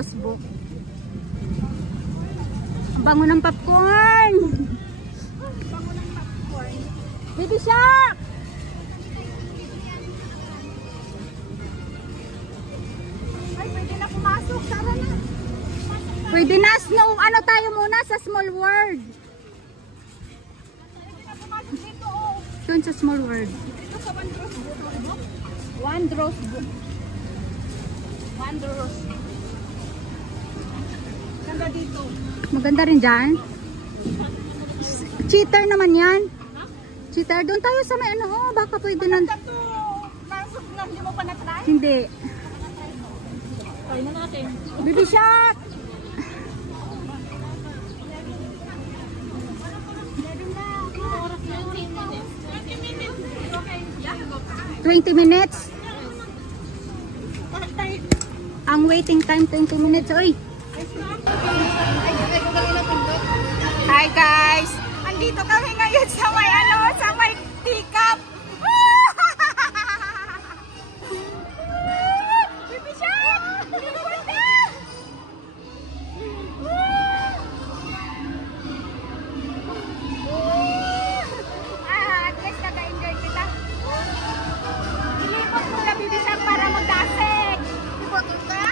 Rosebud. Ang bango ng popcorn. Bango ng popcorn. Baby Shark! Ay, pwede na pumasok. Tara na. Pwede na, snow. Ano tayo muna sa Small World? Dito, oh. Doon sa Small World. Dito sa Wondrous. Wondrous. Wondrous. Ganda dito. Maganda rin dyan. Cheater naman yan. Cheater. Doon tayo sa may ano. Oh, baka pwede na. Maganda to. Nasok na, hindi mo pa na-try? Hindi. Try na natin. Baby Shark! 20 minutes. Ang waiting time 20 minutes. Oy. Hi guys. Andito kami ngayon sa may sa may pickup. Baby Shark! At least naka-enjoy kita. Ilipot mo na Baby Shark para magdasig. Ilipot mo ka?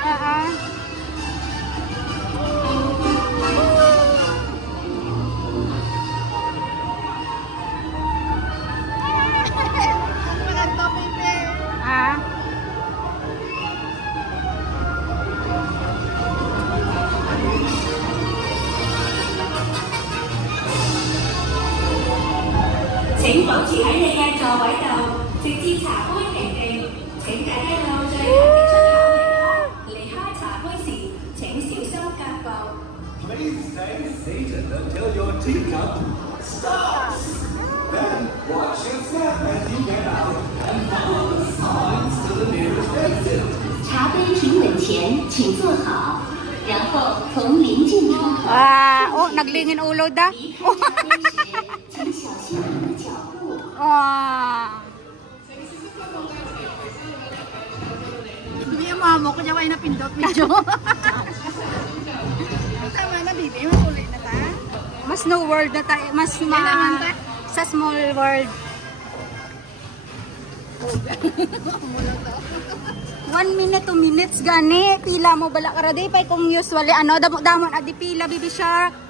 請保持喺你嘅座位度，直至茶杯停定。請緊一路最後嘅出口離開茶杯時，請小心腳步。Please stay seated until your teacup stops. Then watch your step as you get out and follow the signs to the nearest exit. 茶杯停稳前，請坐好，然後從臨近出口。Oh, naglingin ulo da. Dumi yung mama ko, niya na pindot medyo. Tama na, baby. Makulit na ta. Mas no world na tayo. Mas sa Small World. 1 minute, 2 minutes gani. Pila mo bala ka raday pa kung usually ano damon adi pila Baby Shark.